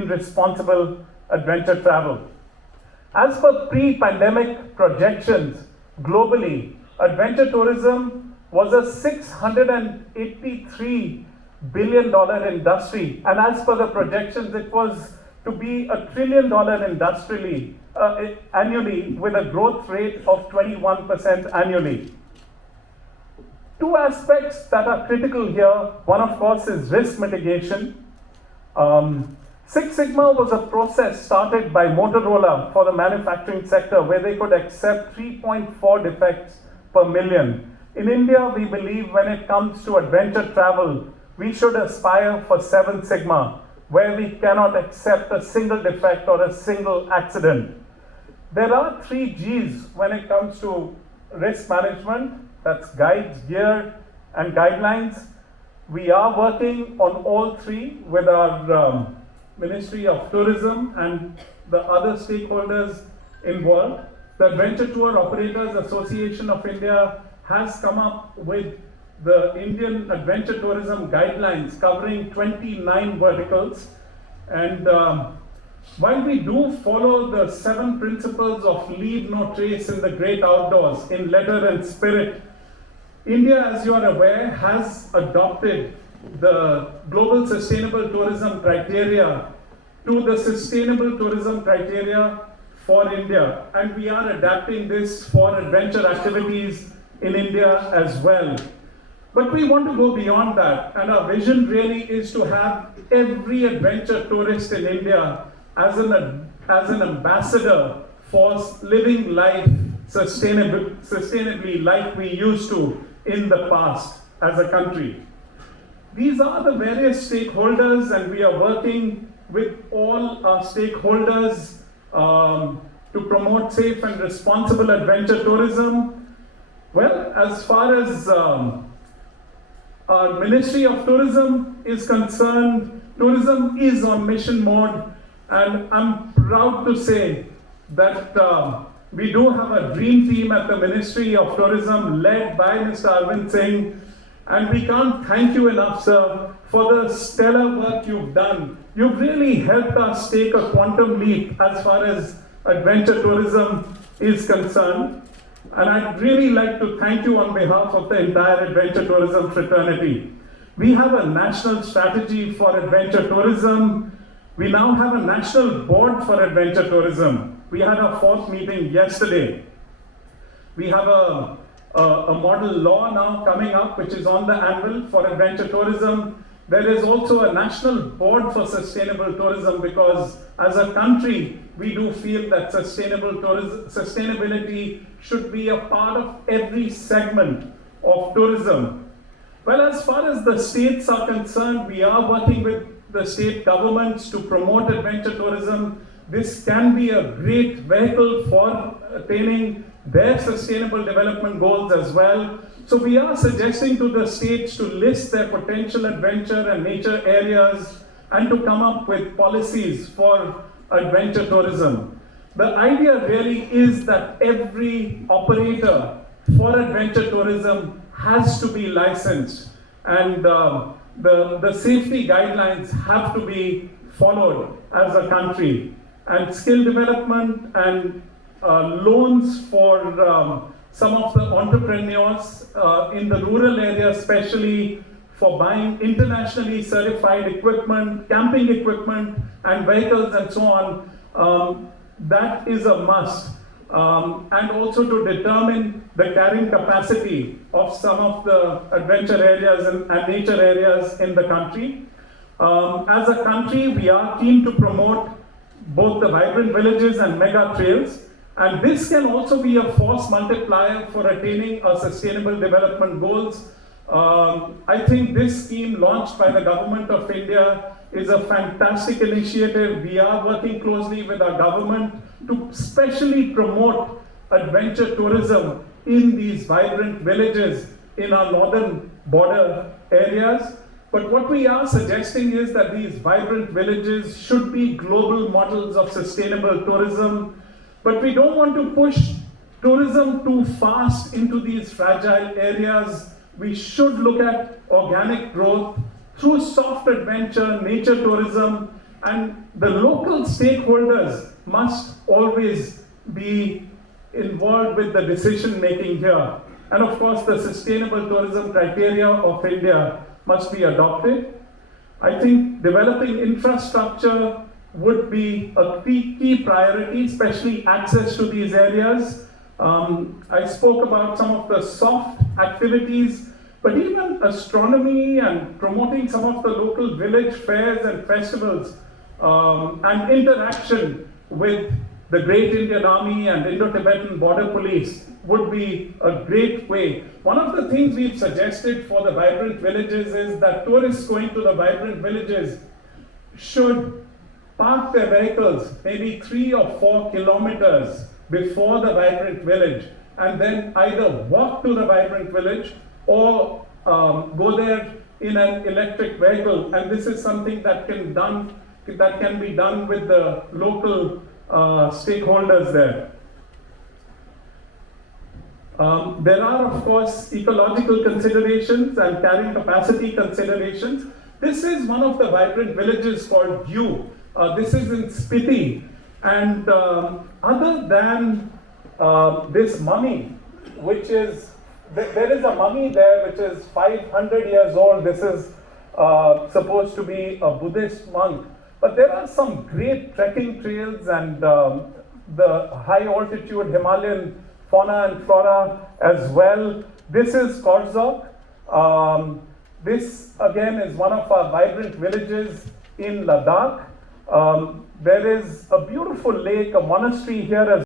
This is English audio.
in responsible adventure travel. As per pre-pandemic projections globally, adventure tourism was a $683 billion industry, and as per the projections, it was to be a $1 trillion industry annually, with a growth rate of 21% annually. Two aspects that are critical here. One, of course, is risk mitigation. Six Sigma was a process started by Motorola for the manufacturing sector where they could accept 3.4 defects per million. In India, we believe when it comes to adventure travel, we should aspire for 7 Sigma, where we cannot accept a single defect or a single accident. There are 3 Gs when it comes to risk management. That's guides, gear, and guidelines. We are working on all 3 with our Ministry of Tourism and the other stakeholders involved. The Adventure Tour Operators Association of India has come up with the Indian Adventure Tourism Guidelines covering 29 verticals. And while we do follow the 7 principles of leave no trace in the great outdoors in letter and spirit, India, as you are aware, has adopted the Global Sustainable Tourism Criteria to the Sustainable Tourism Criteria for India. And we are adapting this for adventure activities in India as well. But we want to go beyond that, and our vision really is to have every adventure tourist in India as an ambassador for living life sustainably like we used to in the past as a country. These are the various stakeholders, and we are working with all our stakeholders to promote safe and responsible adventure tourism. Well, as far as our Ministry of Tourism is concerned, tourism is on mission mode, and I'm proud to say that we do have a dream team at the Ministry of Tourism led by Mr. Arvind Singh, and we can't thank you enough, sir, for the stellar work you've done. You've really helped us take a quantum leap as far as adventure tourism is concerned. And I'd really like to thank you on behalf of the entire adventure tourism fraternity. We have a national strategy for adventure tourism. We now have a national board for adventure tourism. We had our 4th meeting yesterday. We have a model law now coming up, which is on the anvil for adventure tourism. There is also a national board for sustainable tourism, because as a country, we do feel that sustainability should be a part of every segment of tourism. Well, as far as the states are concerned, we are working with the state governments to promote adventure tourism. This can be a great vehicle for attaining their sustainable development goals as well. So we are suggesting to the states to list their potential adventure and nature areas and to come up with policies for adventure tourism. The idea really is that every operator for adventure tourism has to be licensed, and the safety guidelines have to be followed as a country. And skill development and loans for some of the entrepreneurs in the rural area, especially for buying internationally certified equipment, camping equipment, and vehicles and so on, that is a must. And also to determine the carrying capacity of some of the adventure areas and nature areas in the country. As a country, we are keen to promote both the vibrant villages and mega trails. And this can also be a force multiplier for attaining our sustainable development goals. I think this scheme launched by the Government of India is a fantastic initiative. We are working closely with our government to specially promote adventure tourism in these vibrant villages in our northern border areas. But what we are suggesting is that these vibrant villages should be global models of sustainable tourism. But we don't want to push tourism too fast into these fragile areas. We should look at organic growth through soft adventure, nature tourism, And the local stakeholders must always be involved with the decision making here. And of course, the sustainable tourism criteria of India must be adopted. I think developing infrastructure would be a key priority, especially access to these areas. I spoke about some of the soft activities, but even astronomy and promoting some of the local village fairs and festivals, and interaction with the Great Indian Army and Indo-Tibetan Border Police would be a great way. One of the things we've suggested for the vibrant villages is that tourists going to the vibrant villages should park their vehicles maybe 3 or 4 kilometers before the vibrant village, and then either walk to the vibrant village or go there in an electric vehicle. And this is something that can be done with the local stakeholders there. There are, of course, ecological considerations and carrying capacity considerations. This is one of the vibrant villages called Diu. This is in Spiti. And other than this mummy, which is, there is a mummy there which is 500 years old. This is supposed to be a Buddhist monk. But there are some great trekking trails and the high altitude Himalayan fauna and flora as well. This is Korzok. This again is one of our vibrant villages in Ladakh. There is a beautiful lake, a monastery here as